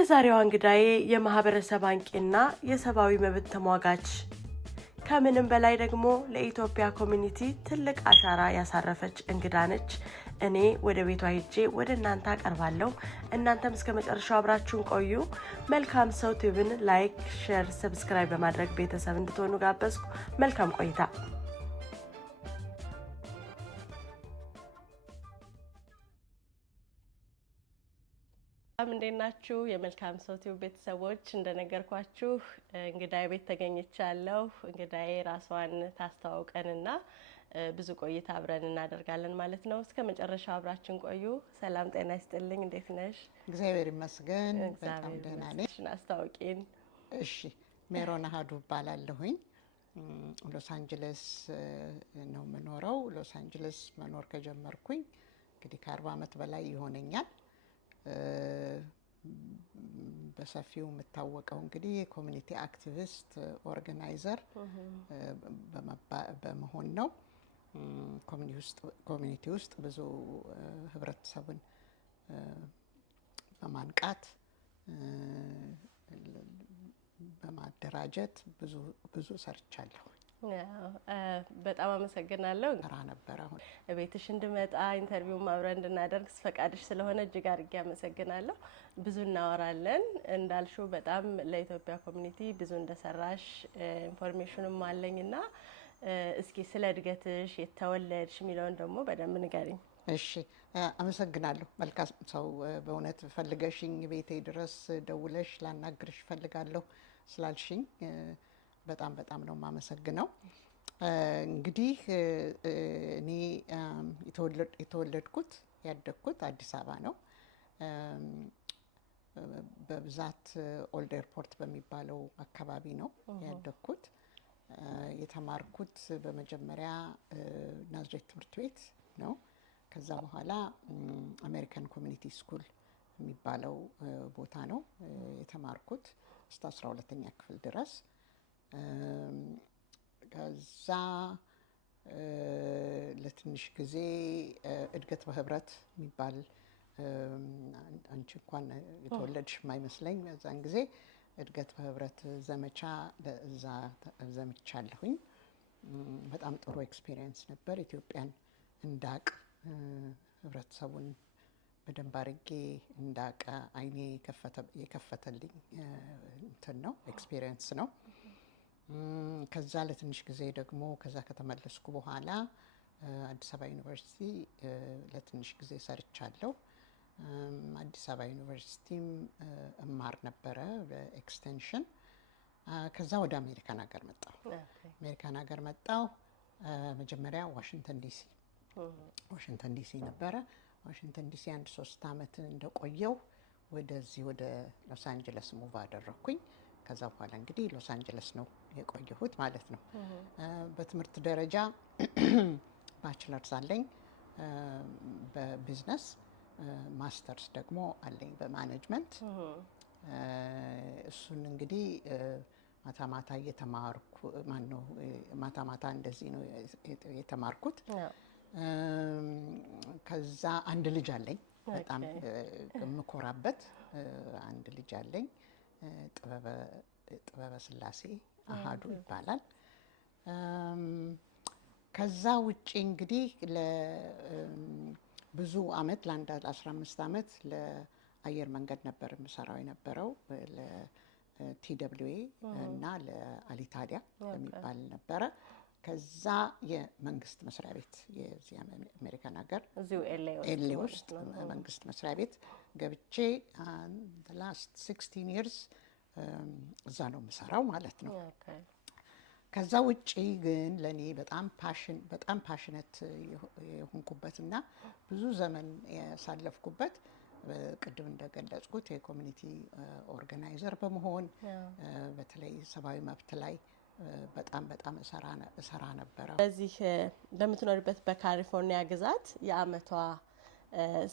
የዛሬዋ እንግዳዬ የማህበረሰብ አንቂና የሰብአዊ መብት ተሟጋች ከምንም በላይ ደግሞ ለኢትዮጵያ ኮሚኒቲ ትልቅ አሻራ ያሳረፈች እንግዳ ነች። እኔ ወደ ቤቷ ሄጄ ወደ እናንተ አቀርባለሁ። እናንተም እስከ መጨረሻው አብራችሁን ቆዩ። መልካም ሰው ቲቪን ላይክ፣ ሼር፣ ሰብስክራይብ በማድረግ ቤተሰብ እንድትሆኑ ጋበዝኩ። መልካም ቆይታ። እንዴት ናችሁ? የመልካም ሰው ቲቪ ቤተሰቦች፣ እንደነገርኳችሁ እንግዳዬ ቤት ተገኝቻለሁ። እንግዳዬ ራሷን ታስተዋውቀንና ብዙ ቆይታ አብረን እናደርጋለን ማለት ነው። እስከ መጨረሻው አብራችን ቆዩ። ሰላም ጤና ይስጥልኝ። እንዴት ነሽ? እግዚአብሔር ይመስገን በጣም ደህና ነኝ። አስታውቂን። እሺ፣ ሜሮን አሃዱ እባላለሁኝ። ሎስ አንጀለስ ነው የምኖረው። ሎስ አንጀለስ መኖር ከጀመርኩኝ እንግዲህ ከ40 ዓመት በላይ ይሆነኛል። በሰፊው የምታወቀው እንግዲህ የኮሚኒቲ አክቲቪስት ኦርጋናይዘር በመሆን ነው። ኮሚኒቲ ውስጥ ብዙ ህብረተሰቡን በማንቃት በማደራጀት ብዙ ሰርቻለሁ። በጣም አመሰግናለሁ። ስራ ነበር። አሁን ቤትሽ እንድመጣ ኢንተርቪው አብረን እንድናደርግ ፈቃድሽ ስለሆነ እጅግ አድርጌ አመሰግናለሁ። ብዙ እናወራለን። እንዳልሽው በጣም ለኢትዮጵያ ኮሚኒቲ ብዙ እንደሰራሽ ኢንፎርሜሽንም አለኝና እስኪ ስለ እድገትሽ የተወለድሽ የሚለውን ደግሞ በደንብ ንገሪኝ። እሺ፣ አመሰግናለሁ። መልካም ሰው፣ በእውነት ፈልገሽኝ ቤቴ ድረስ ደውለሽ ላናግርሽ ፈልጋለሁ ስላልሽኝ በጣም ነው የማመሰግነው። እንግዲህ እኔ የተወለድኩት ያደግኩት አዲስ አበባ ነው። በብዛት ኦልድ ኤርፖርት በሚባለው አካባቢ ነው ያደግኩት። የተማርኩት በመጀመሪያ ናዝሬት ትምህርት ቤት ነው። ከዛ በኋላ አሜሪካን ኮሚኒቲ ስኩል የሚባለው ቦታ ነው የተማርኩት እስከ 12ኛ ክፍል ድረስ። ከዛ ለትንሽ ጊዜ እድገት በህብረት የሚባል አንቺ እንኳን የተወለድሽ የማይመስለኝ በዛን ጊዜ እድገት በህብረት ዘመቻ እዛ ዘምቻለሁኝ። በጣም ጥሩ ኤክስፒሪየንስ ነበር። ኢትዮጵያን እንዳቅ ህብረተሰቡን በደንብ አድርጌ እንዳቀ አይኔ የከፈተልኝ እንትን ነው ኤክስፒሪየንስ ነው። ከዛ ለትንሽ ጊዜ ደግሞ ከዛ ከተመለስኩ በኋላ አዲስ አበባ ዩኒቨርሲቲ ለትንሽ ጊዜ ሰርቻለሁ። አዲስ አበባ ዩኒቨርሲቲም እማር ነበረ በኤክስቴንሽን። ከዛ ወደ አሜሪካን ሀገር መጣሁ። መጀመሪያ ዋሽንግተን ዲሲ ነበረ። ዋሽንግተን ዲሲ 3 ዓመት እንደቆየው ወደዚህ ወደ ሎስ አንጀለስ ሙቭ አደረኩኝ። ከዛ በኋላ እንግዲህ ሎስ አንጀለስ ነው የቆየሁት ማለት ነው። በትምህርት ደረጃ ባችለርስ አለኝ በቢዝነስ፣ ማስተርስ ደግሞ አለኝ በማኔጅመንት። እሱን እንግዲህ ማታ እየተማርኩ ማታ እንደዚህ ነው የተማርኩት። ከዛ አንድ ልጅ አለኝ በጣም የምኮራበት አንድ ልጅ አለኝ። ጥበበ ስላሴ አሃዱ ይባላል። ከዛ ውጪ እንግዲህ ለብዙ አመት ለአንድ 15 አመት ለአየር መንገድ ነበር የምሰራው የነበረው ለቲደብሊውኤ እና ለአሊታሊያ የሚባል ነበረ። ከዛ የመንግስት መስሪያ ቤት የዚህ አሜሪካን ሀገር እዚሁ ኤልኤ ውስጥ መንግስት መስሪያ ቤት ገብቼ ላስት 16 years እዛ ነው የምሰራው ማለት ነው። ከዛ ውጪ ግን ለኔ በጣም ፓሽኔት የሆንኩበትና ብዙ ዘመን ያሳለፍኩበት ቅድም እንደገለጽኩት የኮሚኒቲ ኦርጋናይዘር በመሆን በተለይ ሰብአዊ መብት ላይ በጣም እሰራ ነበረ። በዚህ በምትኖርበት በካሊፎርኒያ ግዛት የአመቷ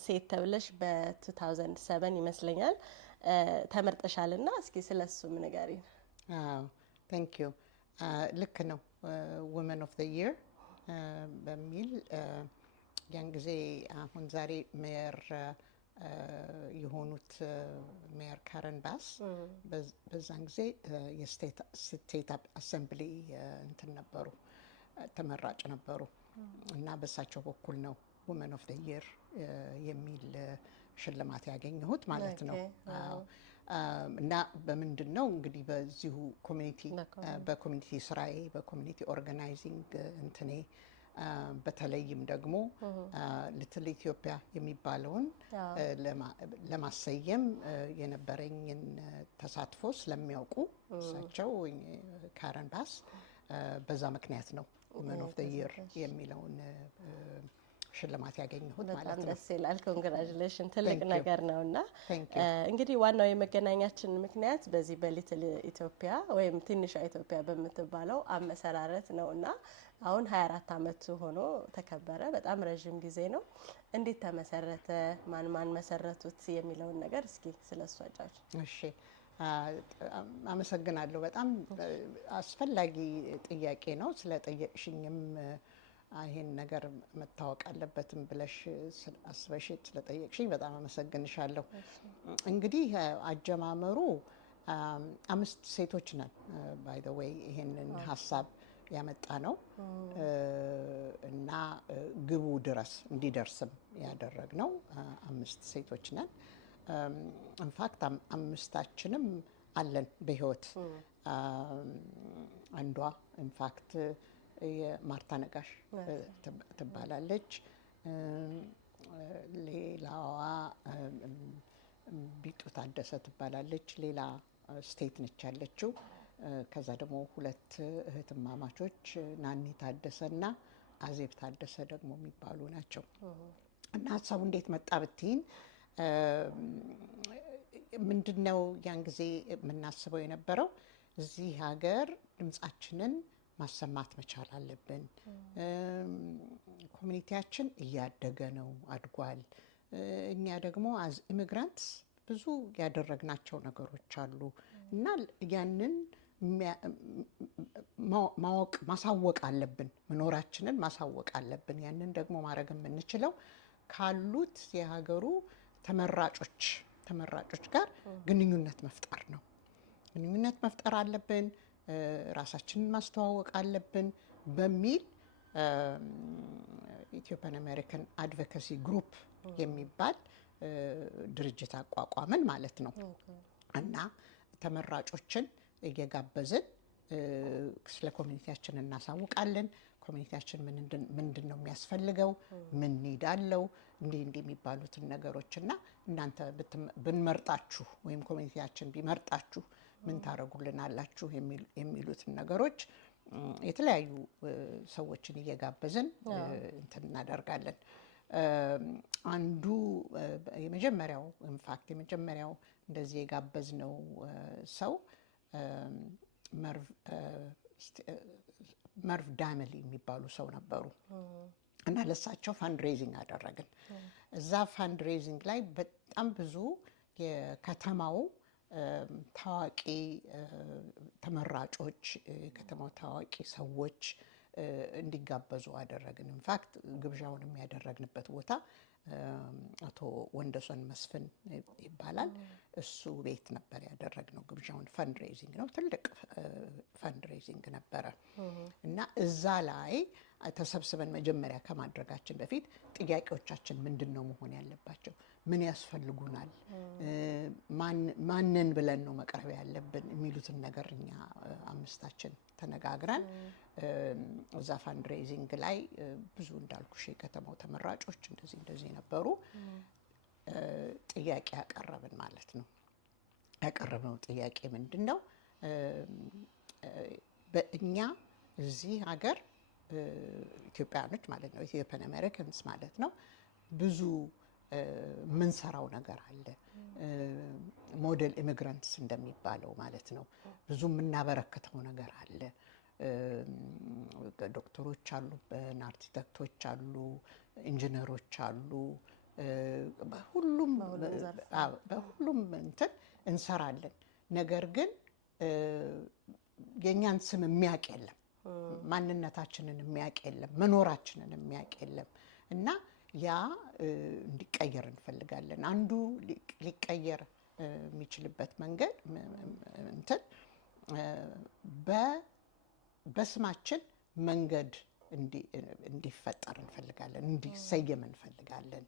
ሴት ተብለሽ በ2007 ይመስለኛል ተመርጠሻልና እስኪ ስለሱም ንገሪኝ። ቴንክ ዩ። ልክ ነው። ውመን ኦፍ ዘ ይር በሚል ያን ጊዜ አሁን ዛሬ ሜየር የሆኑት ሜየር ካረን ባስ በዛን ጊዜ የስቴት አሰምብሊ እንትን ነበሩ፣ ተመራጭ ነበሩ እና በሳቸው በኩል ነው ውመን ኦፍ ዘ ይር የሚል ሽልማት ያገኘሁት ማለት ነው። እና በምንድን ነው እንግዲህ በዚሁ ኮሚኒቲ በኮሚኒቲ ስራዬ በኮሚኒቲ ኦርጋናይዚንግ እንትኔ በተለይም ደግሞ ሊትል ኢትዮጵያ የሚባለውን ለማሰየም የነበረኝን ተሳትፎ ስለሚያውቁ እሳቸው ካረን ባስ በዛ ምክንያት ነው ውመን ኦፍ ዘ ይር የሚለውን ሽልማት ያገኘሁት ማለት ነው። በጣም ደስ ይላል። ኮንግራቹሌሽን ትልቅ ነገር ነውና እንግዲህ ዋናው የመገናኛችን ምክንያት በዚህ በሊትል ኢትዮጵያ ወይም ትንሿ ኢትዮጵያ በምትባለው አመሰራረት ነውና አሁን 24 ዓመት ሆኖ ተከበረ። በጣም ረጅም ጊዜ ነው። እንዴት ተመሰረተ? ማን ማን መሰረቱት? የሚለውን ነገር እስኪ ስለሱ አጫውች። እሺ፣ አመሰግናለሁ። በጣም አስፈላጊ ጥያቄ ነው። ስለጠየቅሽኝም ይሄን ነገር መታወቅ አለበትም ብለሽ አስበሽ ስለጠየቅሽኝ በጣም አመሰግንሻለሁ። እንግዲህ አጀማመሩ 5 ሴቶች ነን ባይ ዘ ዌይ ይሄንን ሀሳብ ያመጣ ነው እና ግቡ ድረስ እንዲደርስም ያደረግነው 5 ሴቶች ነን። ኢንፋክት 5ታችንም አለን በህይወት። አንዷ ኢንፋክት የማርታ ነጋሽ ትባላለች። ሌላዋ ቢጡ ታደሰ ትባላለች። ሌላ ስቴት ነች ያለችው። ከዛ ደግሞ 2 እህትማማቾች ናኒ ታደሰና አዜብ ታደሰ ደግሞ የሚባሉ ናቸው። እና ሀሳቡ እንዴት መጣ ብትይን ምንድነው ያን ጊዜ የምናስበው የነበረው እዚህ ሀገር ድምጻችንን ማሰማት መቻል አለብን። ኮሚኒቲያችን እያደገ ነው፣ አድጓል። እኛ ደግሞ አዝ ኢሚግራንትስ ብዙ ያደረግናቸው ነገሮች አሉ እና ያንን ማሳወቅ አለብን፣ መኖራችንን ማሳወቅ አለብን። ያንን ደግሞ ማድረግ የምንችለው ካሉት የሀገሩ ተመራጮች ጋር ግንኙነት መፍጠር ነው። ግንኙነት መፍጠር አለብን፣ ራሳችንን ማስተዋወቅ አለብን በሚል ኢትዮጵያን አሜሪካን አድቮካሲ ግሩፕ የሚባል ድርጅት አቋቋምን ማለት ነው። እና ተመራጮችን እየጋበዝን ስለ ኮሚኒቲያችን እናሳውቃለን። ኮሚኒቲያችን ምንድን ነው የሚያስፈልገው፣ ምን ኒድ አለው፣ እንዲህ የሚባሉትን ነገሮች እና እናንተ ብንመርጣችሁ ወይም ኮሚኒቲያችን ቢመርጣችሁ ምን ታደርጉልናላችሁ የሚሉትን ነገሮች የተለያዩ ሰዎችን እየጋበዝን እንትን እናደርጋለን። አንዱ የመጀመሪያው እንደዚህ የጋበዝነው ሰው መርቭ ዳመሊ የሚባሉ ሰው ነበሩ እና ለሳቸው ፋንድሬዚንግ አደረግን። እዛ ፋንድሬዚንግ ላይ በጣም ብዙ የከተማው ታዋቂ ተመራጮች፣ የከተማው ታዋቂ ሰዎች እንዲጋበዙ አደረግን። ኢንፋክት ግብዣውን የሚያደረግንበት ቦታ አቶ ወንደሰን መስፍን ይባላል። እሱ ቤት ነበር ያደረግነው ግብዣውን። ፈንድሬዚንግ ነው፣ ትልቅ ፈንድሬዚንግ ነበረ እና እዛ ላይ ተሰብስበን መጀመሪያ ከማድረጋችን በፊት ጥያቄዎቻችን ምንድን ነው መሆን ያለባቸው፣ ምን ያስፈልጉናል፣ ማንን ብለን ነው መቅረብ ያለብን የሚሉትን ነገር እኛ 5ታችን ተነጋግረን እዛ ፋንድሬዚንግ ላይ ብዙ እንዳልኩሽ የከተማው ተመራጮች እንደዚህ ነበሩ። ጥያቄ ያቀረብን ማለት ነው። ያቀረብነው ጥያቄ ምንድን ነው? በእኛ እዚህ ሀገር ኢትዮጵያኖች ማለት ነው፣ ኢትዮጵያን አሜሪካንስ ማለት ነው፣ ብዙ ምንሰራው ነገር አለ። ሞዴል ኢሚግራንትስ እንደሚባለው ማለት ነው። ብዙ የምናበረክተው ነገር አለ። ዶክተሮች አሉ፣ አርኪቴክቶች አሉ፣ ኢንጂነሮች አሉ። በሁሉም እንትን እንሰራለን። ነገር ግን የእኛን ስም የሚያውቅ የለም፣ ማንነታችንን የሚያውቅ የለም፣ መኖራችንን የሚያውቅ የለም እና ያ እንዲቀየር እንፈልጋለን። አንዱ ሊቀየር የሚችልበት መንገድ እንትን በስማችን መንገድ እንዲፈጠር እንፈልጋለን፣ እንዲሰየም እንፈልጋለን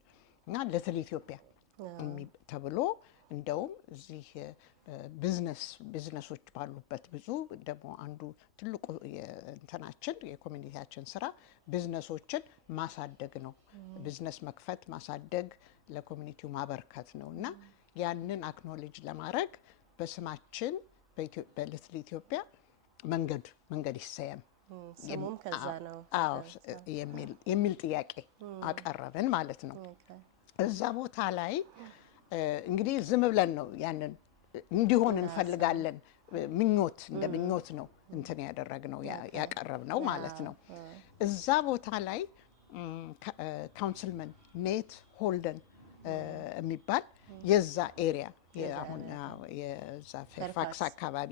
እና ሊትል ኢትዮጵያ ተብሎ እንደውም እዚህ ቢዝነሶች ባሉበት ብዙ ደግሞ አንዱ ትልቁ እንትናችን የኮሚኒቲያችን ስራ ቢዝነሶችን ማሳደግ ነው። ቢዝነስ መክፈት፣ ማሳደግ፣ ለኮሚኒቲው ማበርከት ነው እና ያንን አክኖሌጅ ለማድረግ በስማችን በሊትል ኢትዮጵያ መንገድ ይሰየም ስሙም ከዛ ነው የሚል ጥያቄ አቀረብን ማለት ነው። እዛ ቦታ ላይ እንግዲህ ዝም ብለን ነው ያንን እንዲሆን እንፈልጋለን። እንደ ምኞት ነው እንትን ያደረግነው ያቀረብነው ማለት ነው። እዛ ቦታ ላይ ካውንስልመን ኔት ሆልደን የሚባል የዛ ኤሪያ አሁን የዛ ፌርፋክስ አካባቢ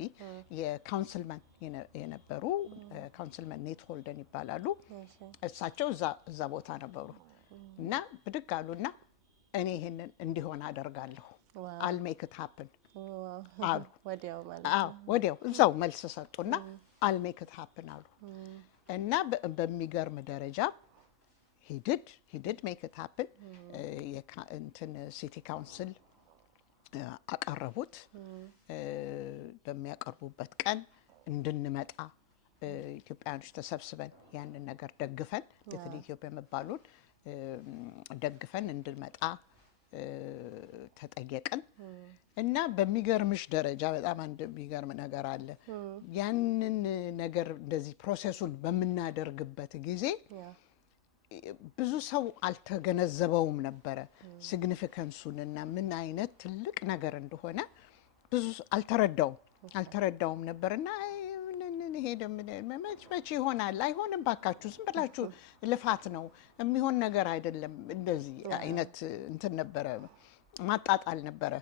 የካውንስልመን የነበሩ ካውንስልመን ኔት ሆልደን ይባላሉ። እሳቸው እዛ ቦታ ነበሩ እና ብድግ አሉና እኔ ይሄንን እንዲሆን አደርጋለሁ I'll make it happen አሉ። ወዲያው እዛው መልስ ሰጡና I'll make it happen አሉ እና በሚገርም ደረጃ he did make it happen። እንትን ሲቲ ካውንስል አቀረቡት። በሚያቀርቡበት ቀን እንድንመጣ ኢትዮጵያኖች ተሰብስበን ያንን ነገር ደግፈን ሊትል ኢትዮጵያ መባሉን ደግፈን እንድንመጣ ተጠየቅን እና በሚገርምሽ ደረጃ በጣም አንድ የሚገርም ነገር አለ። ያንን ነገር እንደዚህ ፕሮሰሱን በምናደርግበት ጊዜ ብዙ ሰው አልተገነዘበውም ነበረ ሲግኒፊካንሱን እና ምን አይነት ትልቅ ነገር እንደሆነ ብዙ አልተረዳውም ነበርና ሄደ መች ይሆናል አይሆንም፣ ባካችሁ ዝም ብላችሁ ልፋት ነው የሚሆን ነገር አይደለም። እንደዚህ አይነት እንትን ነበረ፣ ማጣጣል ነበረ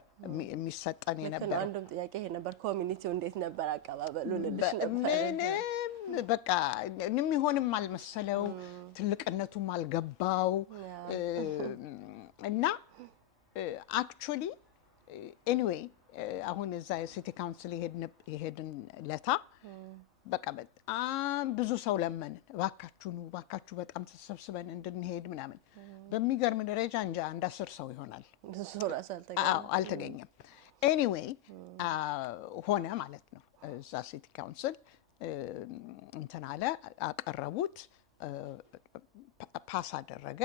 የሚሰጠን የነበረ። አንዱም ጥያቄ ይሄ ነበር፣ ኮሚኒቲው እንዴት ነበር አቀባበሉ ልልሽ ነበር። በቃ የሚሆንም አልመሰለው፣ ትልቅነቱም አልገባው እና አክቹሊ ኤኒዌይ አሁን እዛ የሲቲ ካውንስል የሄድን ለታ በቃ በጣም ብዙ ሰው ለመንን፣ እባካችሁ በጣም ተሰብስበን እንድንሄድ ምናምን። በሚገርም ደረጃ እንጃ አንድ 10 ሰው ይሆናል፣ አልተገኘም። ኤኒዌይ ሆነ ማለት ነው። እዛ ሲቲ ካውንስል እንትን አለ፣ አቀረቡት፣ ፓስ አደረገ፣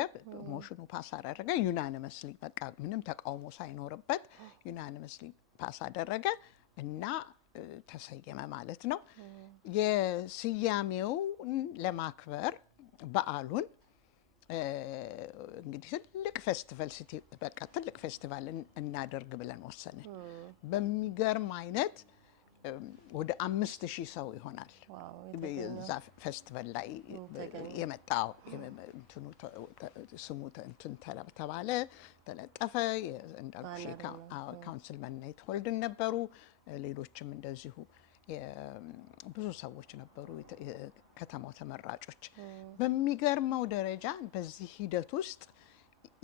ሞሽኑ ፓስ አደረገ ዩናኒመስሊ፣ በቃ ምንም ተቃውሞ ሳይኖርበት ዩናኒመስሊ ፓስ አደረገ እና ተሰየመ ማለት ነው። የስያሜውን ለማክበር በዓሉን እንግዲህ ትልቅ ፌስቲቫል እናደርግ ብለን ወሰንን። በሚገርም አይነት ወደ 5000 ሰው ይሆናል እዛ ፌስቲቫል ላይ የመጣው። ስሙ እንትን ተባለ፣ ተለጠፈ። እንዳልኩሽ ካውንስልመን ኔት ሆልደን ነበሩ፣ ሌሎችም እንደዚሁ ብዙ ሰዎች ነበሩ፣ የከተማው ተመራጮች። በሚገርመው ደረጃ በዚህ ሂደት ውስጥ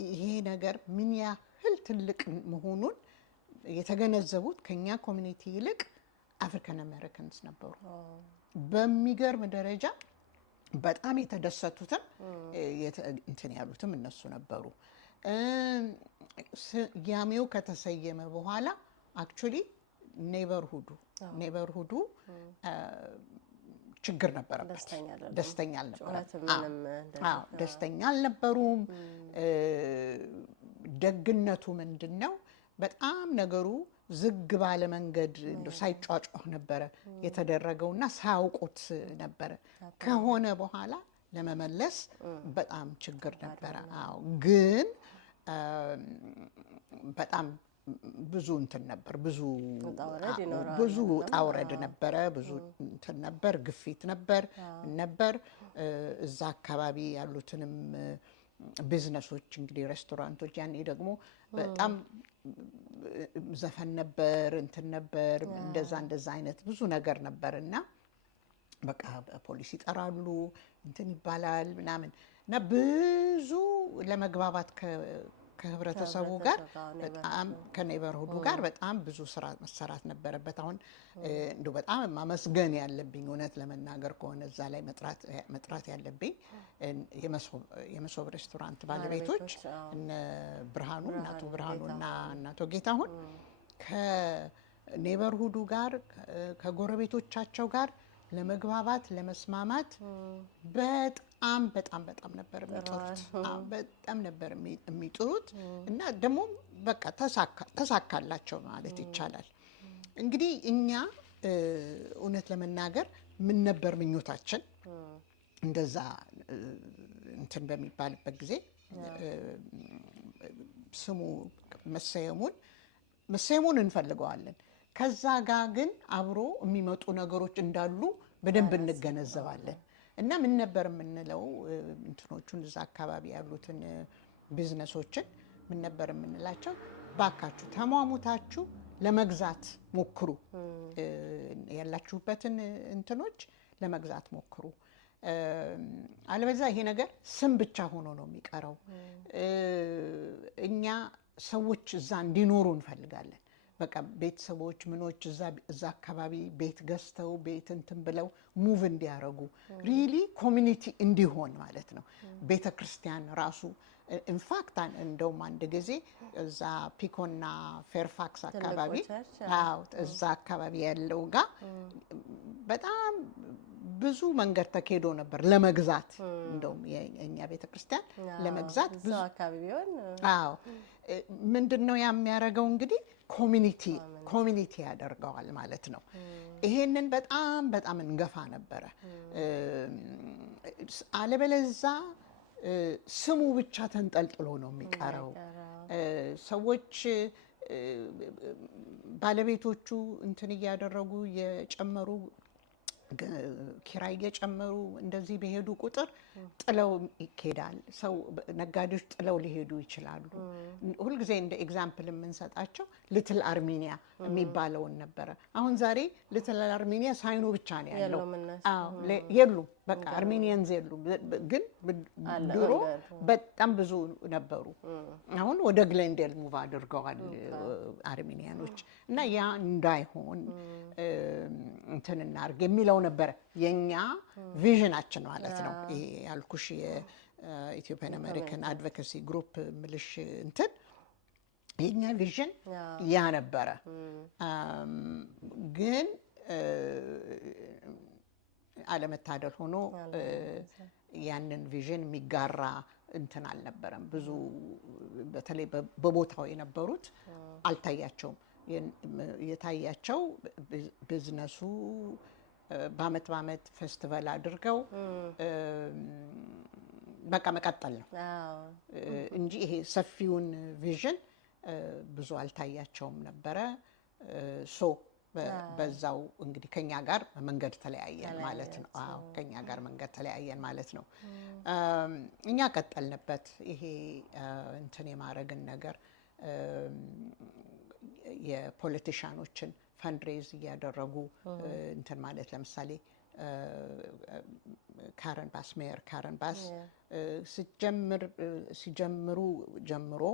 ይሄ ነገር ምን ያህል ትልቅ መሆኑን የተገነዘቡት ከኛ ኮሚኒቲ ይልቅ አፍሪካን አሜሪካንስ ነበሩ። በሚገርም ደረጃ በጣም የተደሰቱትም እንትን ያሉትም እነሱ ነበሩ። ስያሜው ከተሰየመ በኋላ አክቹሊ ኔበርሁዱ ችግር ነበረበት፣ ደስተኛ አልነበሩም። ደግነቱ ምንድን ነው? በጣም ነገሩ ዝግ ባለ መንገድ ሳይጫጫህ ነበረ የተደረገውና ሳያውቁት ነበረ። ከሆነ በኋላ ለመመለስ በጣም ችግር ነበረ። ግን በጣም ብዙ እንትን ነበር፣ ብዙ ውጣ ውረድ ነበረ፣ ብዙ እንትን ነበር፣ ግፊት ነበር። እዛ አካባቢ ያሉትንም ቢዝነሶች እንግዲህ ሬስቶራንቶች፣ ያኔ ደግሞ በጣም ዘፈን ነበር፣ እንትን ነበር፣ እንደዛ አይነት ብዙ ነገር ነበር እና በቃ ፖሊስ ይጠራሉ፣ እንትን ይባላል ምናምን እና ብዙ ለመግባባት ከህብረተሰቡ ጋር በጣም ከኔበርሁዱ ጋር በጣም ብዙ ስራ መሰራት ነበረበት። አሁን እንደው በጣም ማመስገን ያለብኝ እውነት ለመናገር ከሆነ እዛ ላይ መጥራት ያለብኝ የመሶብ ሬስቶራንት ባለቤቶች እነ ብርሃኑ እናቱ ብርሃኑና እናቶ ጌታሁን ከኔበርሁዱ ጋር ከጎረቤቶቻቸው ጋር ለመግባባት ለመስማማት በጣም በጣም በጣም ነበር የሚጥሩት። በጣም ነበር የሚጥሩት እና ደግሞ በቃ ተሳካላቸው ማለት ይቻላል። እንግዲህ እኛ እውነት ለመናገር ምን ነበር ምኞታችን እንደዛ እንትን በሚባልበት ጊዜ ስሙ መሰየሙን እንፈልገዋለን። ከዛ ጋር ግን አብሮ የሚመጡ ነገሮች እንዳሉ በደንብ እንገነዘባለን። እና ምን ነበር የምንለው እንትኖቹን እዛ አካባቢ ያሉትን ቢዝነሶችን ምን ነበር የምንላቸው? ባካችሁ ተሟሙታችሁ ለመግዛት ሞክሩ፣ ያላችሁበትን እንትኖች ለመግዛት ሞክሩ። አለበዛ ይሄ ነገር ስም ብቻ ሆኖ ነው የሚቀረው። እኛ ሰዎች እዛ እንዲኖሩ እንፈልጋለን። በቃ ቤተሰቦች ምኖች እዛ አካባቢ ቤት ገዝተው ቤት እንትን ብለው ሙቭ እንዲያረጉ ሪሊ ኮሚኒቲ እንዲሆን ማለት ነው። ቤተ ክርስቲያን ራሱ ኢንፋክት እንደውም አንድ ጊዜ እዛ ፒኮና ፌርፋክስ አካባቢ እዛ አካባቢ ያለው ጋር በጣም ብዙ መንገድ ተካሂዶ ነበር ለመግዛት። እንደውም የኛ ቤተ ክርስቲያን ለመግዛት ብዙ አካባቢ ቢሆን ምንድነው የሚያደርገው እንግዲህ ኮሚኒቲ ያደርገዋል ማለት ነው። ይሄንን በጣም በጣም እንገፋ ነበረ። አለበለዛ ስሙ ብቻ ተንጠልጥሎ ነው የሚቀረው። ሰዎች ባለቤቶቹ እንትን እያደረጉ የጨመሩ ኪራይ እየጨመሩ እንደዚህ በሄዱ ቁጥር ጥለው ይኬዳል። ሰው ነጋዴዎች ጥለው ሊሄዱ ይችላሉ። ሁልጊዜ እንደ ኤግዛምፕል የምንሰጣቸው ሊትል አርሜኒያ የሚባለውን ነበረ። አሁን ዛሬ ሊትል አርሜኒያ ሳይኑ ብቻ ነው ያለው። የሉም፣ በቃ አርሜኒያንዝ የሉም። ግን ድሮ በጣም ብዙ ነበሩ። አሁን ወደ ግሌንዴል ሙቭ አድርገዋል አርሜኒያኖች። እና ያ እንዳይሆን እንትን እናድርግ የሚለው ነበረ የኛ ቪዥናችን ማለት ነው። ይሄ ያልኩሽ የኢትዮጵያን አሜሪካን አድቮኬሲ ግሩፕ ምልሽ እንትን የኛ ቪዥን ያ ነበረ። ግን አለመታደል ሆኖ ያንን ቪዥን የሚጋራ እንትን አልነበረም። ብዙ በተለይ በቦታው የነበሩት አልታያቸውም። የታያቸው ቢዝነሱ በአመት ፌስቲቫል አድርገው በቃ መቀጠል ነው እንጂ ይሄ ሰፊውን ቪዥን ብዙ አልታያቸውም ነበረ። በዛው እንግዲህ ከኛ ጋር መንገድ ተለያየን ማለት ነው። ከኛ ጋር መንገድ ተለያየን ማለት ነው። እኛ ቀጠልንበት ይሄ እንትን የማረግን ነገር የፖለቲሻኖችን ፈንድሬዝ እያደረጉ እንትን ማለት ለምሳሌ ካረን ባስ ሜየር ካረን ባስ ጀምሮ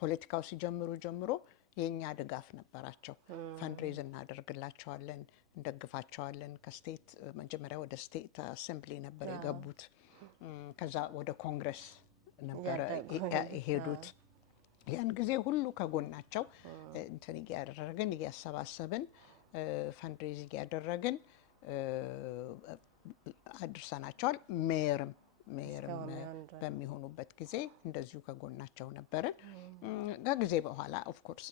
ፖለቲካው ሲጀምሩ ጀምሮ የኛ ድጋፍ ነበራቸው። ፈንድሬዝ እናደርግላቸዋለን፣ እንደግፋቸዋለን። ከስቴት መጀመሪያ ወደ ስቴት አሴምብሊ ነበር የገቡት። ከዛ ወደ ኮንግረስ ነበር የሄዱት። ያን ጊዜ ሁሉ ከጎናቸው እንትን እያደረግን እያሰባሰብን ፈንድሬዝ እያደረግን አድርሰናቸዋል። ሜየርም በሚሆኑበት ጊዜ እንደዚሁ ከጎናቸው ነበርን። ከጊዜ በኋላ ኦፍኮርስ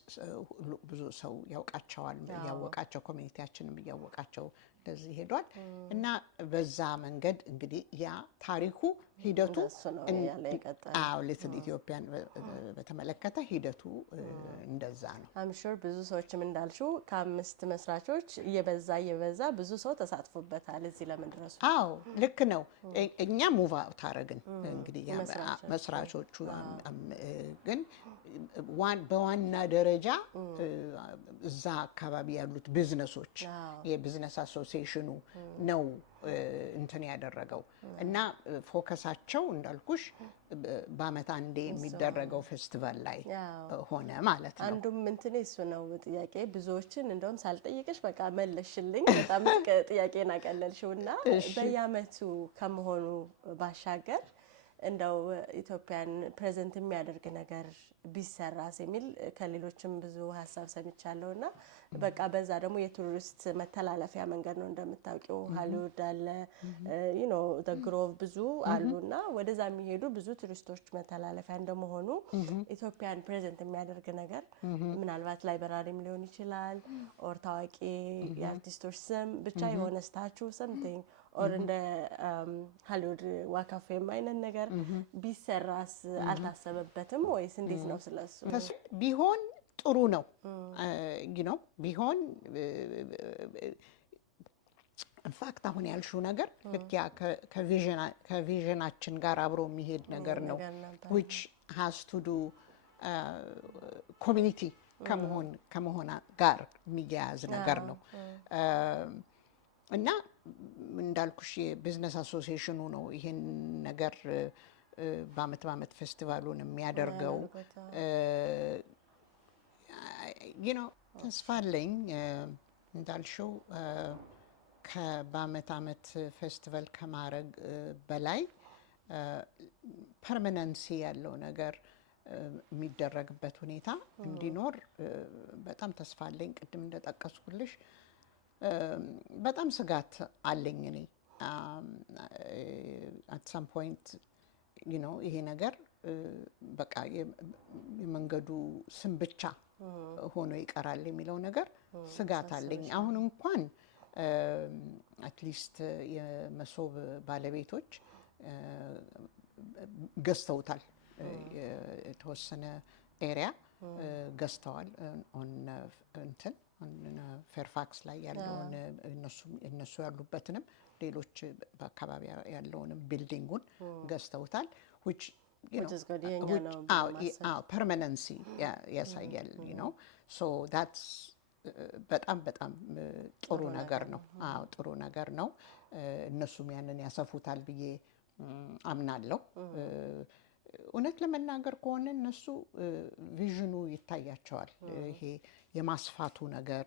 ብዙ ሰው ያውቃቸዋል፣ እያወቃቸው ኮሚኒቲያችንም እያወቃቸው እንደዚህ ሄዷል። እና በዛ መንገድ እንግዲህ ያ ታሪኩ ሂደቱ ሊትል ኢትዮጵያን በተመለከተ ሂደቱ እንደዛ ነው። አምሹር ብዙ ሰዎችም እንዳልሽው ከ5 መስራቾች እየበዛ ብዙ ሰው ተሳትፎበታል እዚህ ለመድረሱ። ልክ ነው። እኛ ሙቭ አውት አደረግን እንግዲህ መስራቾቹ። ግን በዋና ደረጃ እዛ አካባቢ ያሉት ቢዝነሶች የቢዝነስ አሶሲዬሽን አሶሲዬሽኑ ነው እንትን ያደረገው እና ፎከሳቸው እንዳልኩሽ በአመት አንዴ የሚደረገው ፌስቲቫል ላይ ሆነ ማለት ነው። አንዱም እንትን እሱ ነው ጥያቄ ብዙዎችን እንደውም ሳልጠይቅሽ በቃ መለሽልኝ። በጣም ጥያቄን አቀለልሽውና በየአመቱ ከመሆኑ ባሻገር እንደው ኢትዮጵያን ፕሬዘንት የሚያደርግ ነገር ቢሰራስ የሚል ከሌሎችም ብዙ ሀሳብ ሰምቻለሁና በቃ በዛ ደግሞ የቱሪስት መተላለፊያ መንገድ ነው እንደምታውቂው ሃሊውድ አለ the ግሮቭ ብዙ አሉና ወደዛ የሚሄዱ ብዙ ቱሪስቶች መተላለፊያ እንደመሆኑ ኢትዮጵያን ፕሬዘንት የሚያደርግ ነገር ምናልባት ላይብራሪም ሊሆን ይችላል ኦር ታዋቂ የአርቲስቶች ስም ብቻ የሆነ ስታቹ something ኦር እንደ ሃሊውድ ዋካፌም አይነት ነገር ቢሰራስ አልታሰበበትም ወይስ እንዴት ነው ስለሱ? ቢሆን ጥሩ ነው ቢሆን ኢንፋክት አሁን ያልሽው ነገር ልክ ያ ከቪዥናችን ጋር አብሮ የሚሄድ ነገር ነው which has to do ኮሚኒቲ ከመሆን ጋር የሚያያዝ ነገር ነው እና እንዳልኩሽ የቢዝነስ አሶሲዬሽኑ ነው ይሄን ነገር በአመት ፌስቲቫሉን የሚያደርገው ተስፋ አለኝ እንዳልሽው በአመት ፌስቲቫል ከማድረግ በላይ ፐርማነንሲ ያለው ነገር የሚደረግበት ሁኔታ እንዲኖር በጣም ተስፋ አለኝ። ቅድም እንደጠቀስኩልሽ በጣም ስጋት አለኝ እኔ at some point ይሄ ነገር በቃ የመንገዱ ስም ብቻ ሆኖ ይቀራል የሚለው ነገር ስጋት አለኝ። አሁን እንኳን አትሊስት የመሶብ ባለቤቶች ገዝተውታል የተወሰነ ኤሪያ ገዝተዋል እንትን ፌርፋክስ ላይ ያለውን እነሱ ያሉበትንም ሌሎች በአካባቢ ያለውንም ቢልዲንጉን ገዝተውታል which permanency ያሳያል so that's በጣም ጥሩ ነገር ነው። ጥሩ ነገር ነው። እነሱም ያንን ያሰፉታል ብዬ አምናለሁ። እውነት ለመናገር ከሆነ እነሱ ቪዥኑ ይታያቸዋል። ይሄ የማስፋቱ ነገር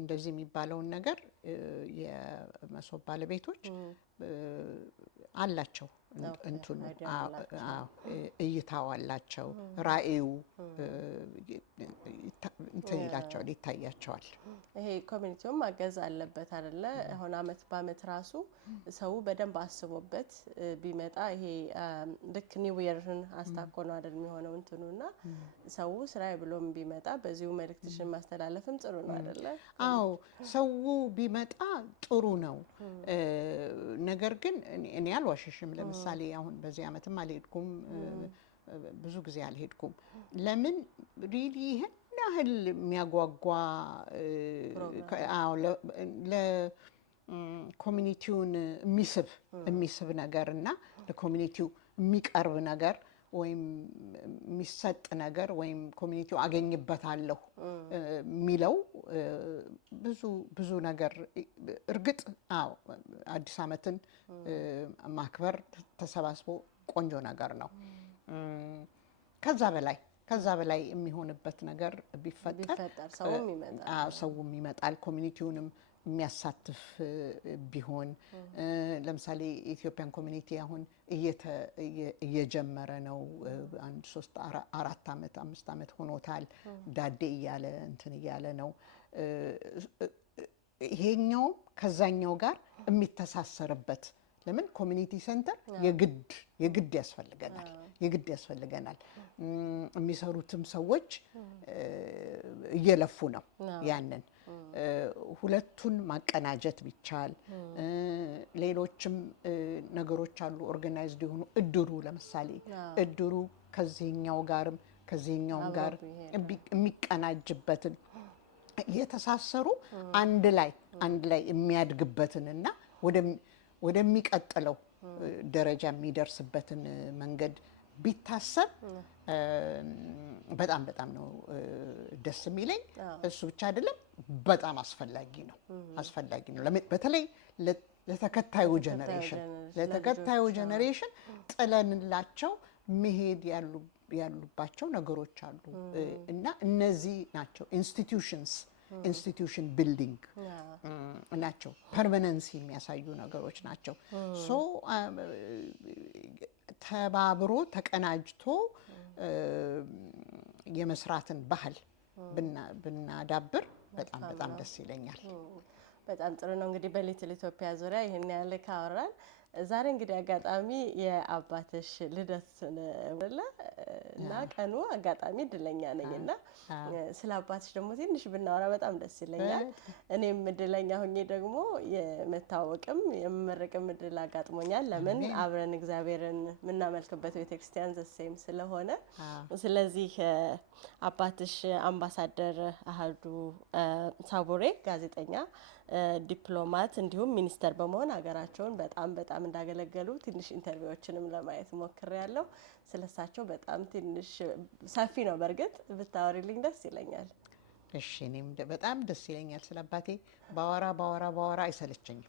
እንደዚህ የሚባለውን ነገር የመሶብ ባለቤቶች አላቸው እንትኑ እይታው አላቸው ራእዩ እንትን ይላቸዋል ይታያቸዋል። ይሄ ኮሚኒቲውም ማገዝ አለበት አይደለ? አሁን አመት በአመት ራሱ ሰው በደንብ አስቦበት ቢመጣ ይሄ ልክ ኒው ይርን አስታኮ ነው አይደል የሚሆነው እንትኑና ሰው ስራዬ ብሎም ቢመጣ በዚሁ መልእክትሽን ማስተላለፍም ጥሩ ነው አይደለ? አዎ ሰው ቢመጣ ጥሩ ነው። ነገር ግን እኔ አልዋሽሽም። ለምሳሌ አሁን በዚህ አመትም አልሄድኩም ብዙ ጊዜ አልሄድኩም። ለምን ሪሊ ይሄን ያህል የሚያጓጓ ለኮሚኒቲውን የሚስብ ነገር እና ለኮሚኒቲው የሚቀርብ ነገር ወይም የሚሰጥ ነገር ወይም ኮሚኒቲው አገኝበታለሁ የሚለው ብዙ ነገር እርግጥ አዲስ አመትን ማክበር ተሰባስቦ ቆንጆ ነገር ነው። ከዛ በላይ የሚሆንበት ነገር ቢፈጠር ሰውም ይመጣል ኮሚኒቲውንም የሚያሳትፍ ቢሆን ለምሳሌ ኢትዮጵያን ኮሚኒቲ አሁን እየጀመረ ነው። 5 አመት ሆኖታል። ዳዴ እያለ እንትን እያለ ነው። ይሄኛው ከዛኛው ጋር የሚተሳሰርበት ለምን ኮሚኒቲ ሴንተር የግድ ያስፈልገናል። የሚሰሩትም ሰዎች እየለፉ ነው። ያንን ሁለቱን ማቀናጀት ቢቻል ሌሎችም ነገሮች አሉ ኦርጋናይዝድ የሆኑ እድሩ ለምሳሌ እድሩ ከዚህኛው ጋርም ከዚህኛውም ጋር የሚቀናጅበትን እየተሳሰሩ አንድ ላይ የሚያድግበትንና ወደሚቀጥለው ደረጃ የሚደርስበትን መንገድ ቢታሰብ በጣም በጣም ነው ደስ የሚለኝ። እሱ ብቻ አይደለም በጣም አስፈላጊ ነው። በተለይ ለተከታዩ ጀነሬሽን ጥለንላቸው መሄድ ያሉባቸው ነገሮች አሉ እና እነዚህ ናቸው ኢንስቲትዩሽን ቢልዲንግ ናቸው። ፐርማነንሲ የሚያሳዩ ነገሮች ናቸው። ሶ ተባብሮ ተቀናጅቶ የመስራትን ባህል ብናዳብር በጣም በጣም ደስ ይለኛል። በጣም ጥሩ ነው። እንግዲህ በሊትል ኢትዮጵያ ዙሪያ ይሄን ያህል ካወራን ዛሬ እንግዲህ አጋጣሚ የአባትሽ ልደት እና ቀኑ አጋጣሚ እድለኛ ነኝና ስለ አባትሽ ደግሞ ትንሽ ብናወራ በጣም ደስ ይለኛል። እኔም እድለኛ ሆኜ ደግሞ የመታወቅም የመመረቅም እድል አጋጥሞኛል። ለምን አብረን እግዚአብሔርን የምናመልክበት ቤተክርስቲያን ዘሴም ስለሆነ። ስለዚህ አባትሽ አምባሳደር አህዱ ሳቡሬ ጋዜጠኛ፣ ዲፕሎማት እንዲሁም ሚኒስተር በመሆን ሀገራቸውን በጣም በጣም እንዳገለገሉ ትንሽ ኢንተርቪዎችንም ለማየት ሞክሬያለሁ። ስለሳቸው በጣም ትንሽ ሰፊ ነው በእርግጥ ብታወሪልኝ ደስ ይለኛል። እሺ እኔም በጣም ደስ ይለኛል። ስለ አባቴ ባወራ አይሰለቸኝም።